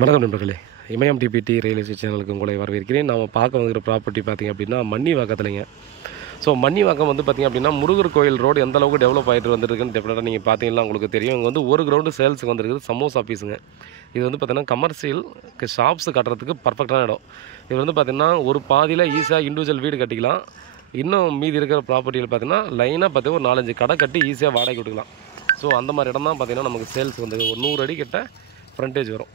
வணக்கம் நண்பர்களே. இமயம் DBT real estate சேனலுக்கு உங்களை வரவேற்கிறேன். நாம் பார்க்க வந்துக்கிற ப்ராப்பர்ட்டி பார்த்திங்க அப்படின்னா மன்னிவாக்கத்துலைங்க. ஸோ மன்னிவாக்கம் வந்து பார்த்திங்க அப்படின்னா முருகர் கோயில் ரோடு எந்த அளவுக்கு டெவலப் ஆகிட்டு வந்துருக்குன்னு டெஃபினட்டாக நீங்கள் பார்த்தீங்கன்னா உங்களுக்கு தெரியும். இங்கே வந்து ஒரு கிரவுண்டு சேல்ஸுக்கு வந்துருக்குது சமோஸ் ஆஃபீஸுங்க. இது வந்து பார்த்திங்கன்னா கமர்ஷியல் ஷாப்ஸ் கட்டுறதுக்கு பர்ஃபெக்டான இடம். இது வந்து பார்த்திங்கன்னா ஒரு பாதியில் ஈஸியாக இண்டிவிஜுவல் வீடு கட்டிக்கலாம். இன்னும் மீதி இருக்கிற ப்ராப்பர்ட்டியில் பார்த்திங்கன்னா லைனாக பார்த்திங்கன்னா ஒரு 4-5 கடை கட்டி ஈஸியாக வாடகை விட்டுக்கலாம். ஸோ அந்த மாதிரி இடம் தான் பார்த்திங்கன்னா நமக்கு சேல்ஸ் வந்து ஒரு 100 அடி கிட்ட ஃப்ரண்டேஜ் வரும்.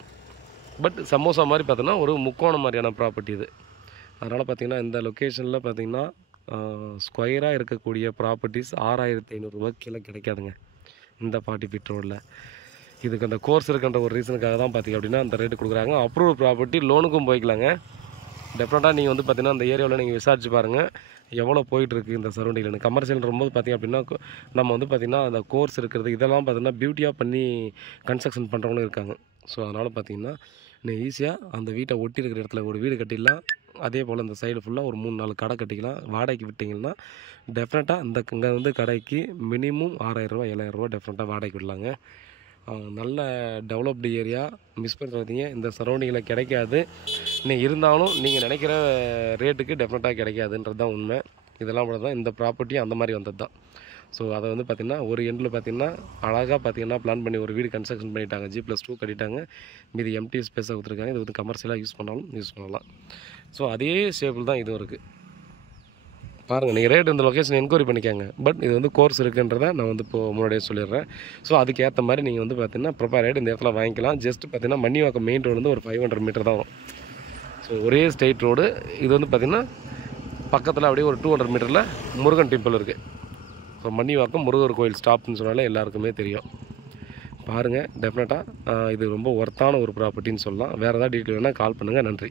பட் சமோசா மாதிரி பார்த்தோன்னா ஒரு முக்கோணம் மாதிரியான ப்ராப்பர்ட்டி இது. அதனால் பார்த்திங்கன்னா இந்த லொக்கேஷனில் பார்த்திங்கன்னா ஸ்கொயராக இருக்கக்கூடிய ப்ராப்பர்ட்டிஸ் 6500 ரூபா கீழே கிடைக்காதுங்க இந்த 40 ஃபீட் ரோடில். இதுக்கு அந்த கோர்ஸ் இருக்குன்ற ஒரு ரீசனுக்காக தான் பார்த்திங்க அப்படின்னா அந்த ரேட்டு கொடுக்குறாங்க. அப்ரூவ் ப்ராப்பர்ட்டி லோனுக்கும் போய்க்கலாங்க. டெஃபினட்டாக நீங்கள் வந்து பார்த்திங்கன்னா அந்த ஏரியாவில் நீங்கள் விசாரிச்சு பாருங்கள் எவ்வளோ போயிட்டுருக்கு இந்த சரௌண்டிங்கில். கமர்ஷியல் ரொம்ப பார்த்திங்க அப்படின்னா நம்ம வந்து பார்த்திங்கன்னா அந்த கோர்ஸ் இருக்கிறது இதெல்லாம் பார்த்திங்கன்னா பியூட்டியாக பண்ணி கன்ஸ்ட்ரக்ஷன் பண்ணுறவங்களும் இருக்காங்க. ஸோ அதனால் பார்த்திங்கன்னா நீங்கள் ஈஸியாக அந்த வீட்டை ஒட்டி இருக்கிற இடத்துல ஒரு வீடு கட்டிடலாம். அதே போல் இந்த சைடு ஃபுல்லாக ஒரு 3-4 கடை கட்டிக்கலாம். வாடகைக்கு விட்டிங்கன்னா டெஃபினட்டாக இந்த இங்கே வந்து கடைக்கு மினிமம் 6000 ரூபா 7000 ரூபா டெஃபினட்டாக வாடகைக்கு விடலாங்க. நல்ல டெவலப்டு ஏரியா, மிஸ் பண்ணுறதீங்க. இந்த சரௌண்டிங்கில் கிடைக்காது. இன்னும் இருந்தாலும் நீங்கள் நினைக்கிற ரேட்டுக்கு டெஃபினட்டாக கிடைக்காதுன்றது தான் உண்மை. இதெல்லாம் கூட தான் இந்த ப்ராப்பர்ட்டி அந்த மாதிரி வந்தது தான். ஸோ அதை வந்து பார்த்திங்கன்னா ஒரு எண்டில் பார்த்திங்கன்னா அழகாக பார்த்திங்கன்னா பிளான் பண்ணி ஒரு வீடு கன்ஸ்ட்ரக்ஷன் பண்ணிட்டாங்க. G+2 கட்டிட்டாங்க. மீதி எம்டி ஸ்பேஸாக கொடுத்துருக்காங்க. இது வந்து கமர்ஷியலாக யூஸ் பண்ணாலும் யூஸ் பண்ணலாம். ஸோ அதே ஷேப்பில் தான் இதுவும் இருக்குது. பாருங்கள், நீங்கள் ரேட் இந்த லொக்கேஷன் என்கொயரி பண்ணிக்காங்க. பட் இது வந்து கோர்ஸ் இருக்குன்றதை நான் வந்து இப்போது முன்னாடியே சொல்லிடுறேன். ஸோ அதுக்கேற்ற மாதிரி நீங்கள் வந்து பார்த்திங்கன்னா ப்ரிப்பேர் ஆகிட்டு இந்த இடத்துல வாங்கிக்கலாம். ஜஸ்ட் பார்த்திங்கன்னா மன்னிவாக்கம் மெயின் ரோடு வந்து ஒரு 500 மீட்டர் தான் வரும். ஸோ ஒரே ஸ்ட்ரெயிட் ரோடு. இது வந்து பார்த்திங்கன்னா பக்கத்தில் அப்படியே ஒரு 200 மீட்டரில் முருகன் டெம்பிள் இருக்குது. ஸோ மன்னிவாக்கம் முருகர் கோயில் ஸ்டாப்னு சொன்னாலே எல்லாருக்குமே தெரியும். பாருங்கள், டெஃபினட்டாக இது ரொம்ப ஒர்த்தான ஒரு ப்ராப்பர்ட்டின்னு சொல்லலாம். வேறு ஏதாவது டீட்டெயில் வேணால் கால் பண்ணுங்கள். நன்றி.